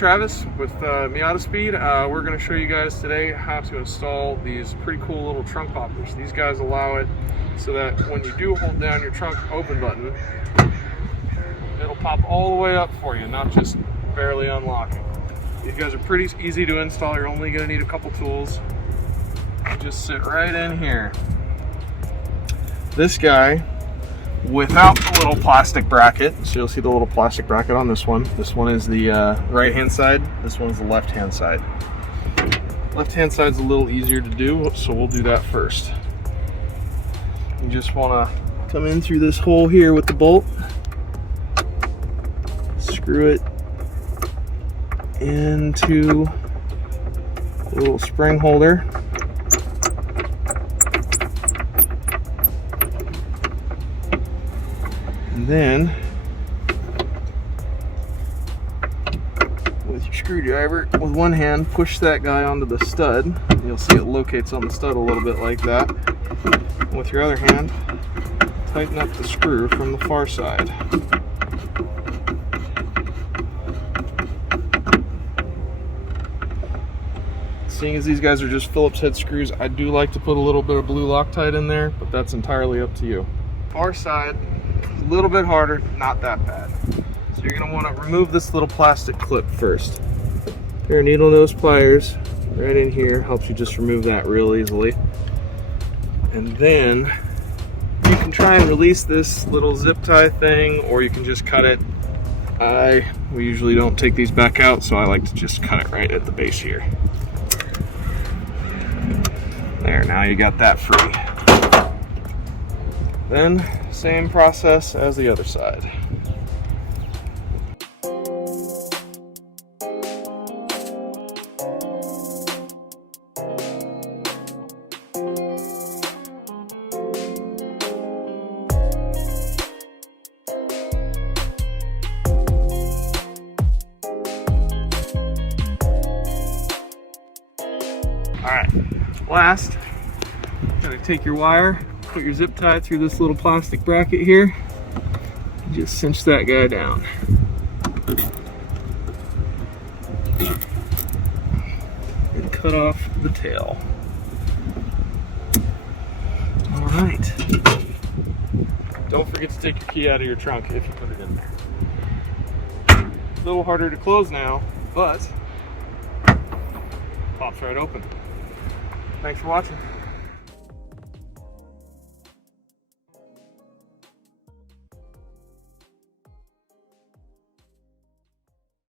Travis with MiataSpeed. We're going to show you guys today how to install these pretty cool little trunk poppers. These guys allow it so that when you do hold down your trunk open button, it'll pop all the way up for you, not just barely unlocking. These guys are pretty easy to install. You're only going to need a couple tools. Just sit right in here. This guy, without the little plastic bracket, so you'll see the little plastic bracket on this one. This one is the right hand side, this one's the left hand side. Left hand side's a little easier to do, so we'll do that first. You just want to come in through this hole here with the bolt, screw it into a little spring holder. And then, with your screwdriver, with one hand, push that guy onto the stud. You'll see it locates on the stud a little bit like that. And with your other hand, tighten up the screw from the far side. Seeing as these guys are just Phillips head screws, I do like to put a little bit of blue Loctite in there, but that's entirely up to you. Far side, a little bit harder, not that bad. So you're going to want to remove this little plastic clip first. A pair of needle nose pliers right in here helps you just remove that real easily. And then you can try and release this little zip tie thing, or you can just cut it. We usually don't take these back out, so I like to just cut it right at the base here. There, now you got that free. Then, same process as the other side. Alright, last, gotta take your wire, put your zip tie through this little plastic bracket here, and just cinch that guy down. And cut off the tail. Alright. Don't forget to take your key out of your trunk if you put it in there. A little harder to close now, but pops right open. Thanks for watching.